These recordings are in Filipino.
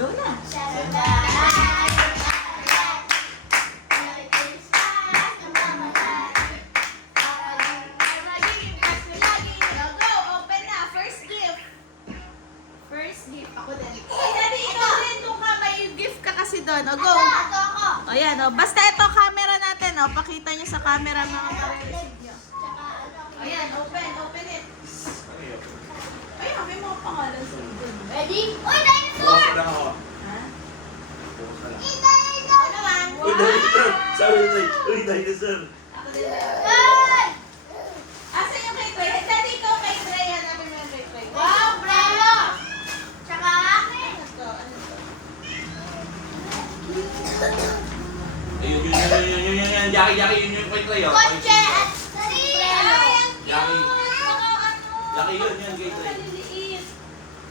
Go na. Doon. O, go. O, yan. O. Basta ito, camera natin. O, pakita nyo sa camera mga pare-receive nyo. O, yan. Open. Open it. Ayun, may mga pangalan sa doon. Ready? Uy, dinosaur! Bukas na lang ako. Ha? Bukas na lang. Dinosaur naman! Uy, dinosaur! Sabi nila, uy, dinosaur! Ako din na. Ay! Asan yung kay Trey? Dati ikaw kay Trey. Hanapin mo yung kay Trey. Wow, Brelo! Tsaka akin! Ano to? Ano to? Ayun, yun. Jackie, yun yung kay Trey, oh. Kotse at Brelo! Jackie. Jackie, yun kay Trey. Maliliit.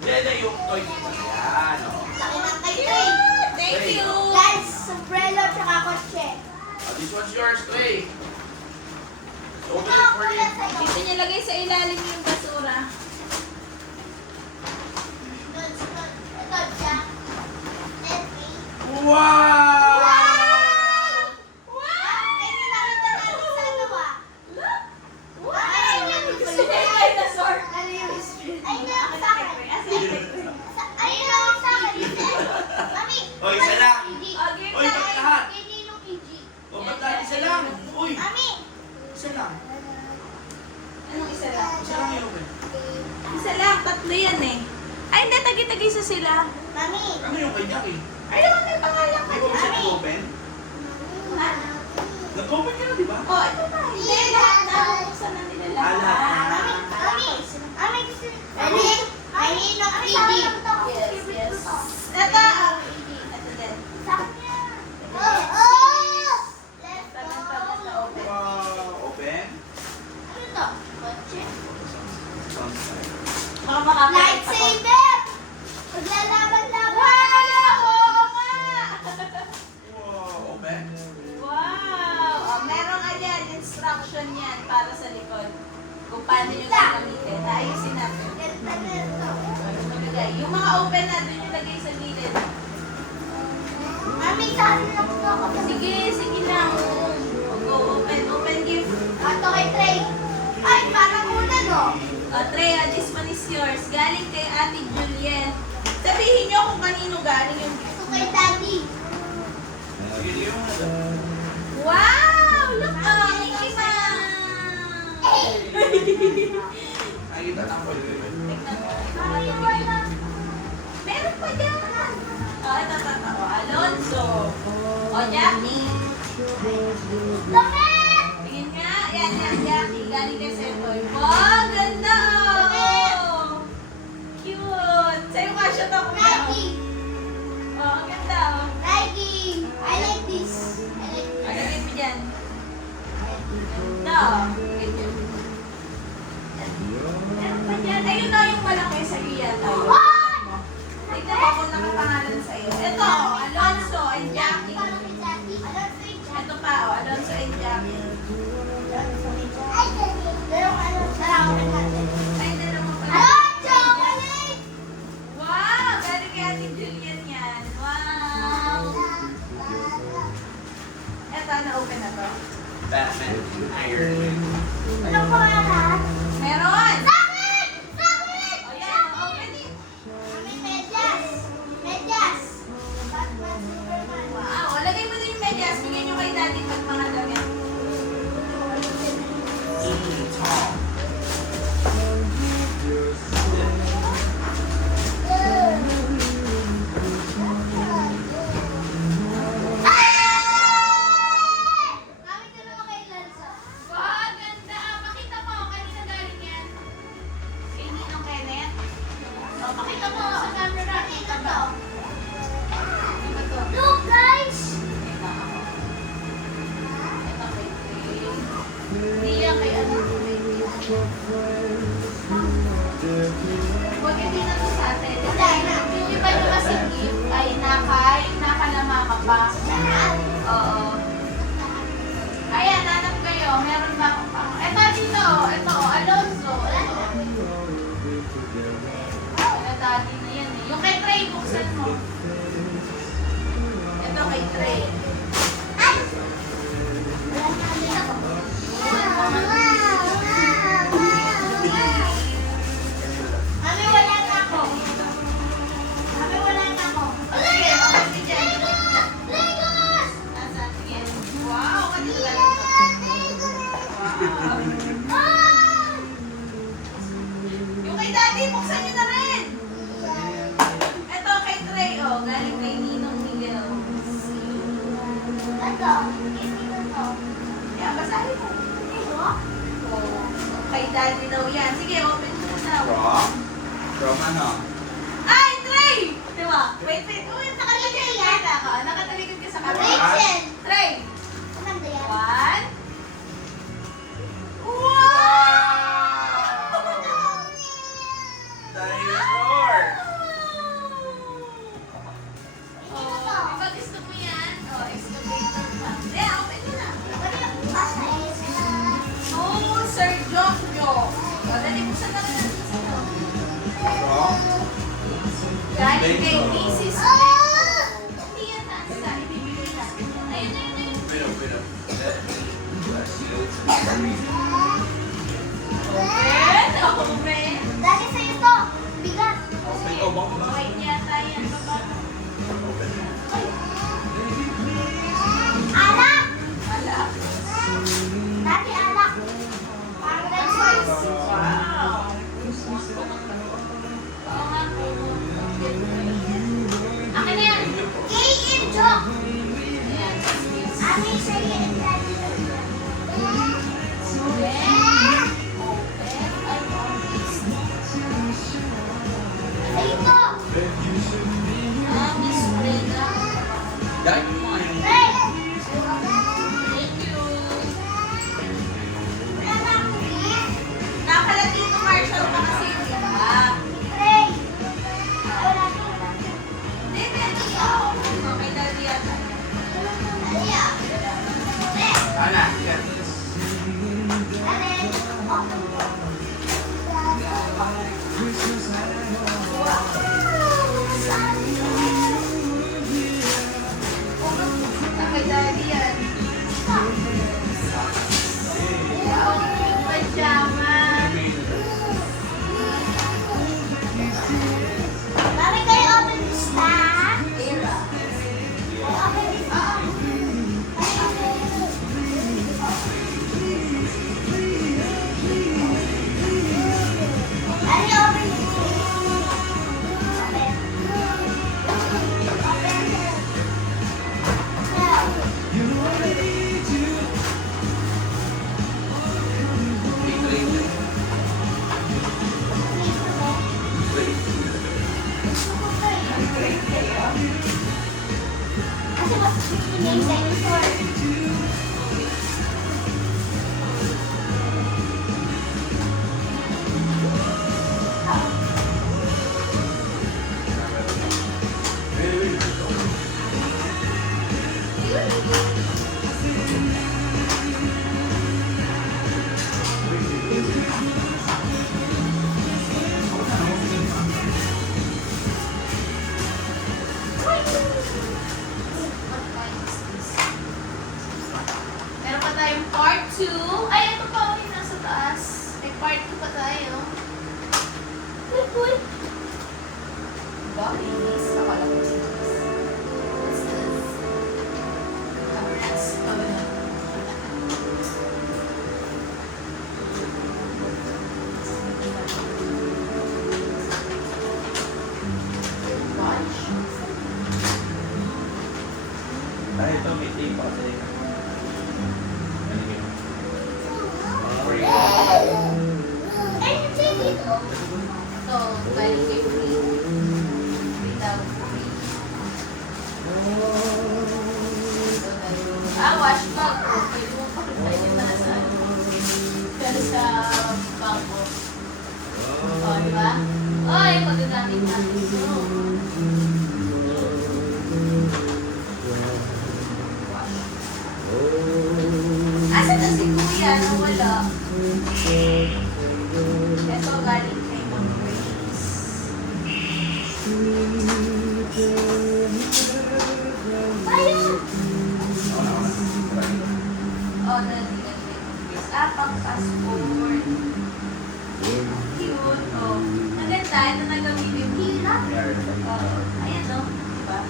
Hindi, yung toy. Yan, oh. Laki ng kay Trey! Thank you. Guys, sombrero tsaka kotse. Oh, this one's yours, Trey. Open it for you. Dito niya lagay sa ilalim yung basura. Ito, Jack. Letty. Wow! Ay, hindi nakita natin sa ano ah. Wow! Ay, Gusto ko yung dinosaur. Ano yung history? Ay, lang sa akin. Asan yung kay Trey? Ay, lang sa akin. Mami. Oh, isa lang. Oh, give Oy, na. ba't lahat? Kay Ninong PG. Oh, ba't lahat? Isa lang. Uy, Mami. isa lang. Anong isa lang? Isa lang yun, eh. Isa lang, tatlo yan eh. Ay, hindi, tagi-tagisa sila. Mami. Ano yung kay Jackie? Ay, naman may pangalan ka Di ba ba siya niya. nag-open? Nag-open ka na, di ba? Oh, ito na. Hindi, lahat na. Buksan na nila lahat. Lahat. Mami. Mami. Ready? Kay Ninong PG. Yes, yes. Ito, ito din. Oh! Let's Tabi-tabi na go. open. Wow, open? Ano to? Kotse? Baka makapit. Lightsaber! Maglalaban-laban! Wow! Oo nga! Wow, open? Wow! Oh, merong ayan, instruction yan para sa likod. Kung paano nyo gagamitin. Ayusin natin. Ganda nito. Maglagay. Yung mga open natin yung lagay sa gilid. Mami, saan na po ako? Sige, sige na. Go, open, open gift. Ato kay Trey. Ay, parang una no? Trey, this one is yours. Galing kay Ate Juliet. Sabihin nyo kung kanino galing yung gift. Ito kay Daddy. Sige, sige mo na. Wow! Look, oh, Mickey Mouse! Ay, kita na ako. Tignan mo. Mami, wala. Meron pa dyan. Oh, ito. Oh, Alonso. Oh, Jackie. Damit! Tingin nga. Yan, Jackie. Galing kay Setoy. Wow, ganda oh! Cute. Sa'yo ka siya to, kuya. Nike. Oh, ang ganda oh. Nike. I like this. I like this. Agagin mo dyan. Ganda oh. Ganyan. Meron pa dyan. Ayun na yung malaki sa'yo yata. What? Tignan mo kung nakapangalan sa'yo. Ito, Alonso and Jackie. Parang kay Daddy. Ito pa oh, Alonso and Jackie. Ay, Daddy. Pero ano, sarawan natin. Ay, dalawa pa. Alonso! Mali! Wow! Galing kay Ate Julian yan. Wow! Eto, na-open na to. Batman, Iron Man. Anong pangalan? Meron! Sakit! Sakit! O yan, open it. Mami, medyas. Medyas. Batman, Superman. Wow! O, lagay mo din yung medyas. Bigyan nyo kay Daddy pag mga damit. Tom. Mami, tulungan kay Lanza. Wow! Ganda! Pakita mo. Kanina galing yan. to. Dito to. Yan, basahin mo. Ito? Oh, kay daddy daw yan. Sige, open mo na daw. From ano? Ay, Trey! Di ba? Wait. Uy, nakatalikod ka na. Nakatalikod ka sa camera. Rachel! Trey! Maganda yan. 1. Wow! Dinosaur! Dito to. Oh, di ba gusto mo yan? Oh, excavator pa. Yeah, open mo na. Ano yung basa is? Oh, Sir Jokyo. O, dali mo siya na rin. From? Galing kay Mrs. Beko. Hindi yan nasa. Ibibigay natin. Ayun. Pero. Open. Dali sa'yo to. Bigat. Open to, bang ba? Wait yata yan, baba. Open. Alak! Ala. Dati alak. Parang red sauce. Wow. Oo nga po. Akin na yan. Kay and Jock. Ayan. Amin sa'yo and Daddy. Open. Open. Ay, Sa'yo to. Miss Reyna. Dahil mo nga yung... Hey! Thank you. Wala na akong gift. Nakalatino Marshall pa kasi yung iba. Hey! Wala to. Hindi, ito ako. Okay, daddy yata. Dali ah. Hey! Ana, yan. Dali. Okay, daddy yan. Wow, yung pajama. Mami, kayo open this na? Era. Open this na. Dali, open this. Kasi mas yung dinosaur. Meron pa tayong part 2. Ay, ito pa ulit nasa taas. May part 2 pa tayo. Uy. Diba? Inis. Akala ko inis. What's this? Cameras. Watch. Dahil ito, may tape pa kasi. Ay, check ito. Ito, galing kay Free. Free daw. Free. Wash bag. Pwede mo pakita yun na sa pero sa bangko. O, di ba? Ay, magagamit natin ito. Asa na si Kuya na wala? Ito galing kay Ma'am Grace. Ayun. Oh, nalagyan kay Ma'am Grace. Pang passport. Cute. Oh. Maganda. Ito na gamitin. Hila. Oh. Ayan, no? Diba?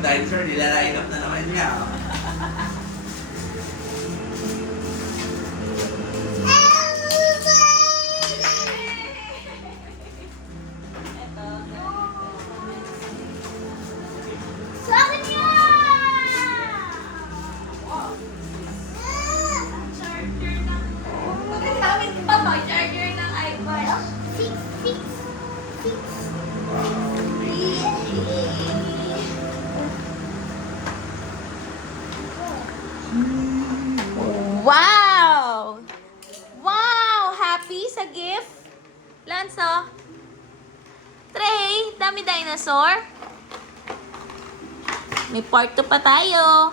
daming dinosaur, nilaline up na naman niya. Oh. Ito. Sa akin yan! Charger ng... Magagamit pa ba? Charger ng iPhone. Fix, fix, fix. Wow! Wow! Happy sa gift? Lanso? Trey, dami dinosaur. May part 2 pa tayo.